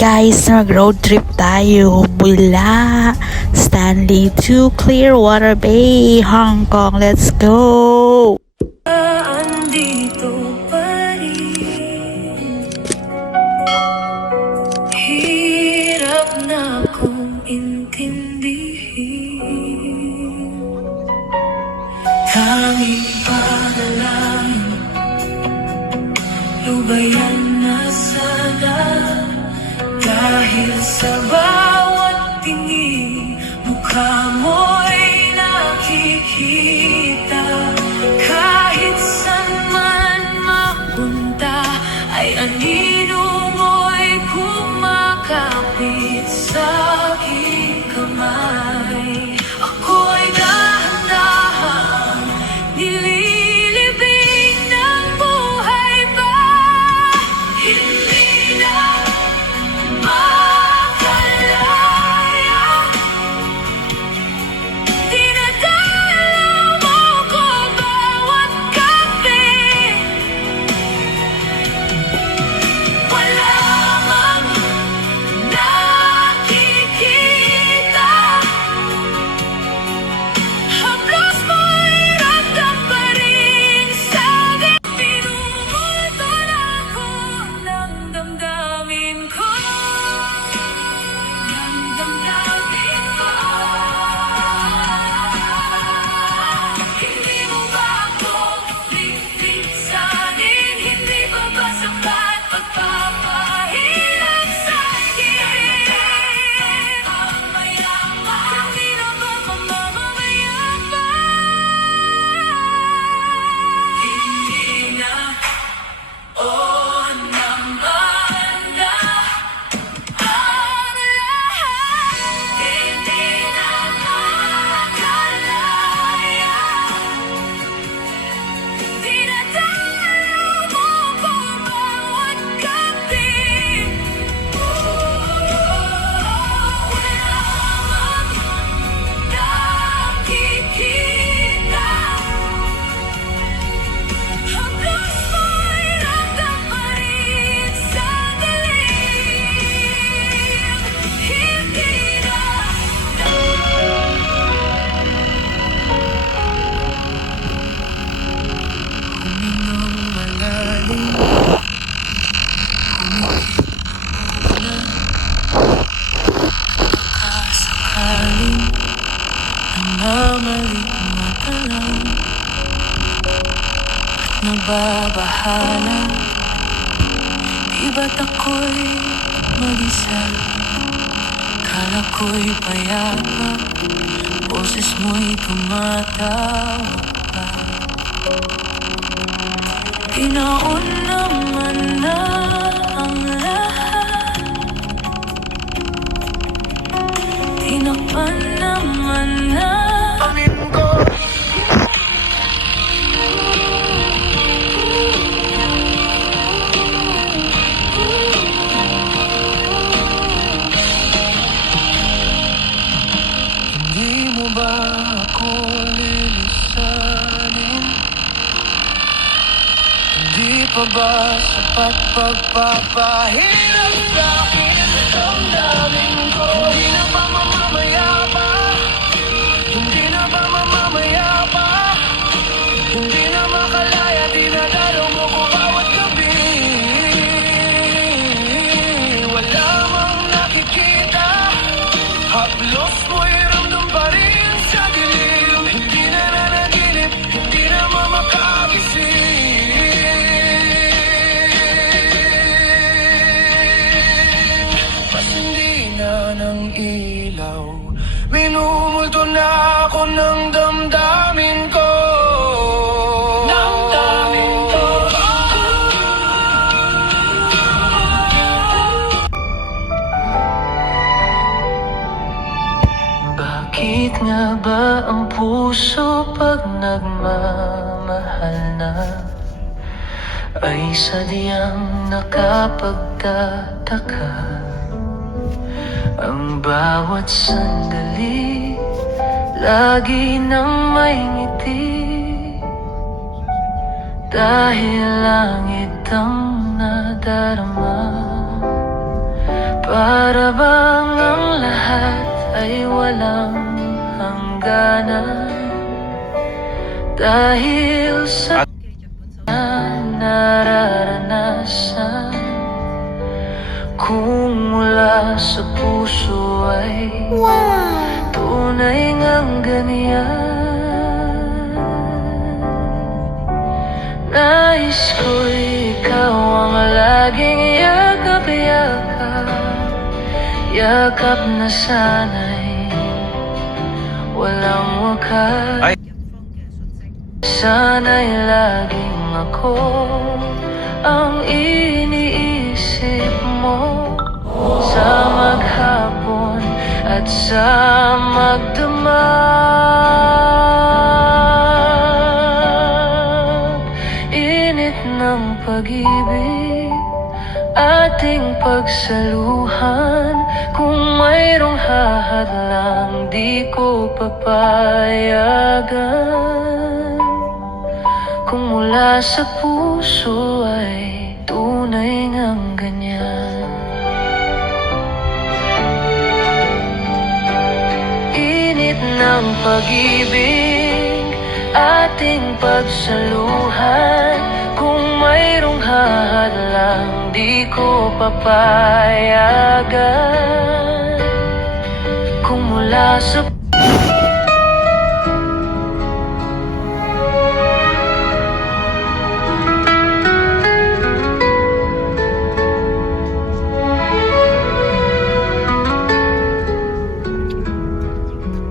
guys, mag-road trip tayo mula Stanley to Clearwater Bay, Hong Kong. Let's go! Andito pa rin, hirap na kong intindihin. Tanging panalangin, lubayan na sana. Dahil sa bawat tingin, mukha mo'y nakikita. Kahit saan man mapunta, ay anino mo'y kumakapit sa aking kamay. Ako'y dahan-dahan nililibing ng buhay pa. Hindi na makalaya. Dinadalaw mo ko bawat gabi. Wala mang nakikita. Haplos mo'y ramdam pa rin sa akin. Pinumulto na ako ng damdamin ko. Ng damdamin ko. Hindi mo ba ako lilisanin? Hindi ba ba sapat pagpapahilang sa'kin? Mamamayama, hindi na ba mamamayama? Hindi na, o naman na ang lahat. Hindi na makalaya. Dinadalaw mo ko bawat gabi. Wala mang nakikita. Haplos mo'y ramdam pa rin sa dilim. Hindi na humingang malalim. Sakaling namamaling mata lang at nababahala. Di ba't ako'y mag-isa? Kala ko'y payapa, boses mo'y tumatawag pa. Pinaon naman na ang lahat. Tinakpan naman na angin ko. Hindi mo ba ako lilisanin? Hindi pa ba sapat pagpapahirap sa'kin? Damdamin ko, hindi na ba mamamayapa? Hindi na ba mamamayapa? Hindi na makalaya, dinadalaw mo ko bawat gabi. Wala mang nakikita. Haplos mo'y ramdam pa rin sa dilim. Hindi na nanaginip, hindi na mamakagising. Mas hindi na ng ilaw, minumulto na ako ng damdamin ko. Damdamin ko. Bakit nga ba ang puso pag nagmamahal na ay sadyang nakapagtataka? Ang bawat sandali lagi nang may ngiti, dahil langit ang nadarama Para bang ang lahat ay walang hangganan dahil sa nararanasan. Kung mula sa puso ay tunay ngang ganyan, nais ko'y ikaw ang laging yakap-yakap, yakap na sana'y walang wakas. Sana'y laging ako ang iniisip mo sa maghapon at sa magdamag. Init ng pag-ibig, ating pagsaluhan. Kung mayroong hahadlang, di ko papayagan. Kung mula sa puso ay tunay ngang ganyan. Init ng pag-ibig, ating pagsaluhan. Kung mayroong hahadlang, di ko papayagan. Kung mula sa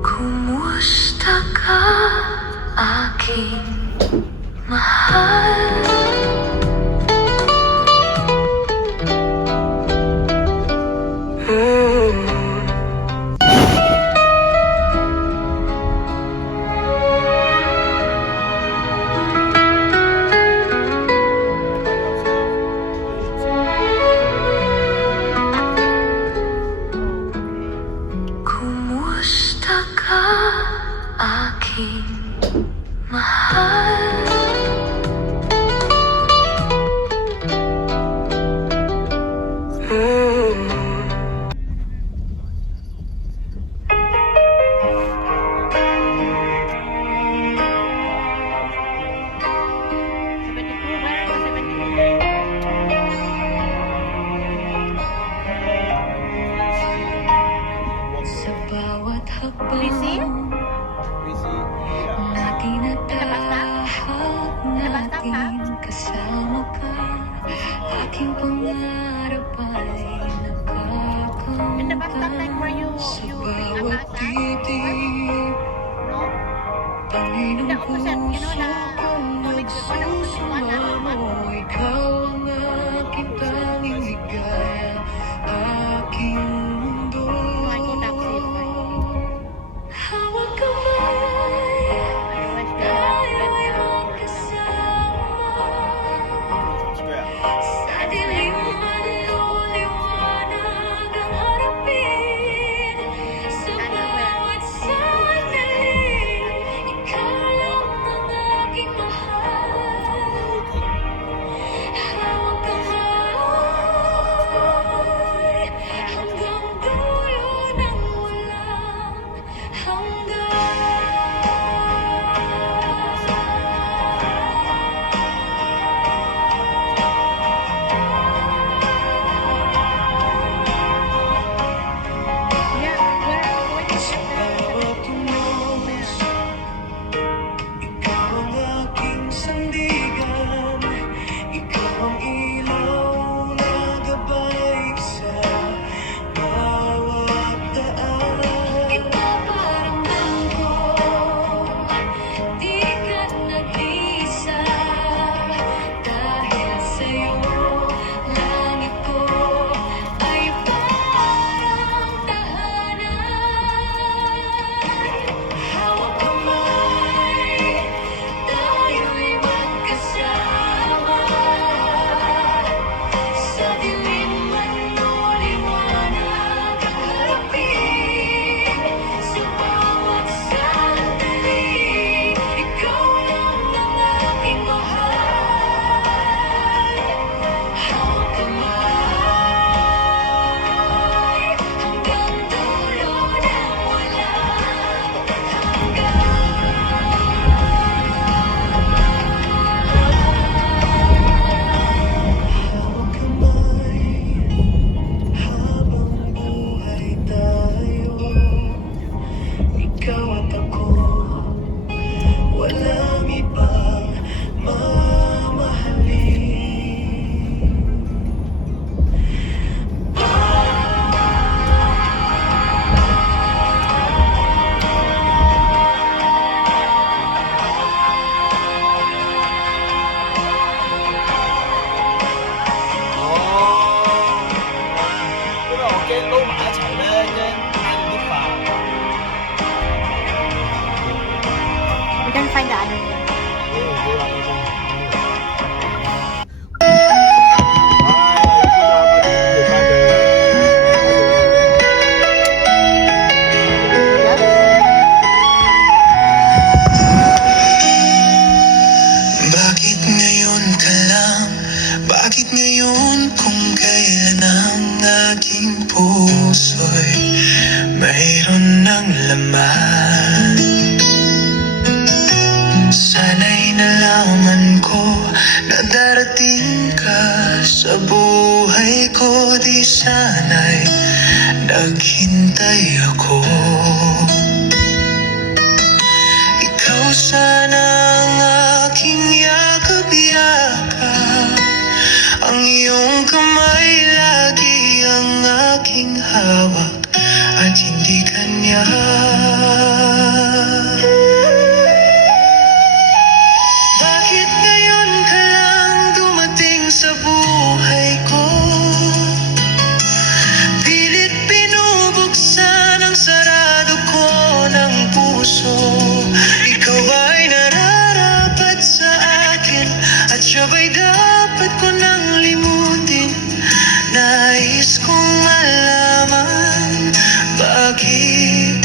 kumusta ka, aking mahal? Kumusta ka, aking mahal? Sa bawat hakbang na tinatahak natin, kasama ka, aking pangarap ay nakakamtan. Sa bawat titig, Panginoon puso kong nagsusumamo. Ikaw ang aking tanging ligaya, aking mundo. Hawak kamay, tayo'y magkasama. Sa dilim man o liwanag ang harapin. Sa bawat sandali, ikaw lang ang aking mahal. 跟罗马抢的跟阿里法。 We can find the other one. Bakit ngayon ka lang? Bakit ngayon kung kailan ang aking puso'y mayroon ng laman? Sana'y nalaman ko na darating ka sa buhay ko. Di sana'y naghintay ako. Ikaw sana ang aking yakap-yakap, ang iyong kamay lagi ang aking hawak at hindi kanya. Bakit ngayon ka lang dumating sa buhay ko? Pilit binubuksan ang sarado ko ng puso. Ikaw ay nararapat sa akin at siya'y dapat ko nang limutin. Nais kong malaman, bakit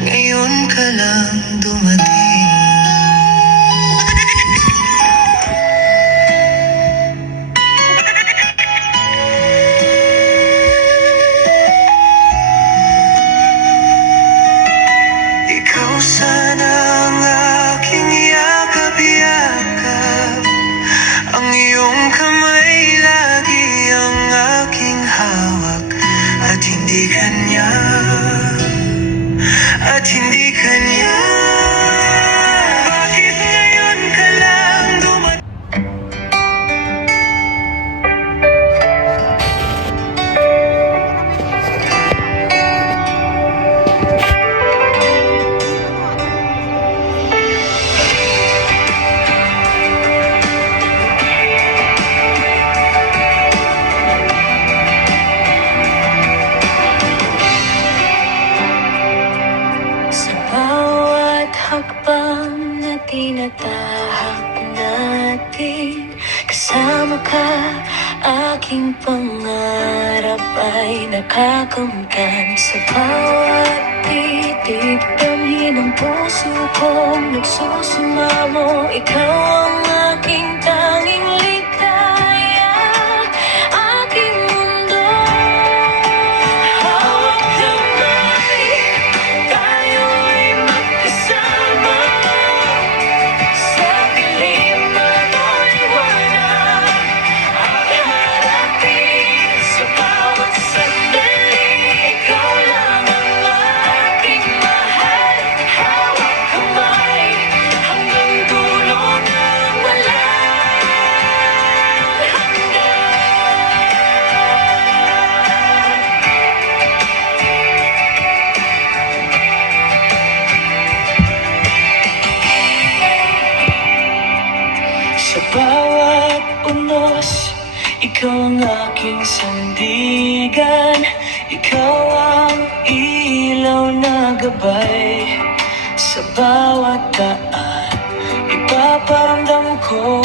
ngayon ka lang dumating? Ikaw sana ang aking yakap-yakap, ang iyong kamay lagi ang aking hawak at hindi kanya, at hindi kanya. Bakit ngayon ka lang dumating? Sa bawat hakbang na tinatahak natin, kasama ka, aking pangarap ay nakakamtan. Sa bawat titig, damhin ang puso kong nagsusumamo. Ikaw ang aking tanging ligaya, aking mundo. Hawak kamay, tayo'y magkasama sa dilim ng liwanag. Harapin sa bawat sandali, ikaw lang ang aking mahal. Hawak kamay hanggang dulo ng walang hanggan. Sa bawat unos, ikaw ang aking sandigan. Ikaw ang ilaw na gabay sa bawat daan. Ipaparamdam ko,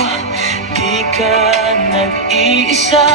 di ka nag-iisa.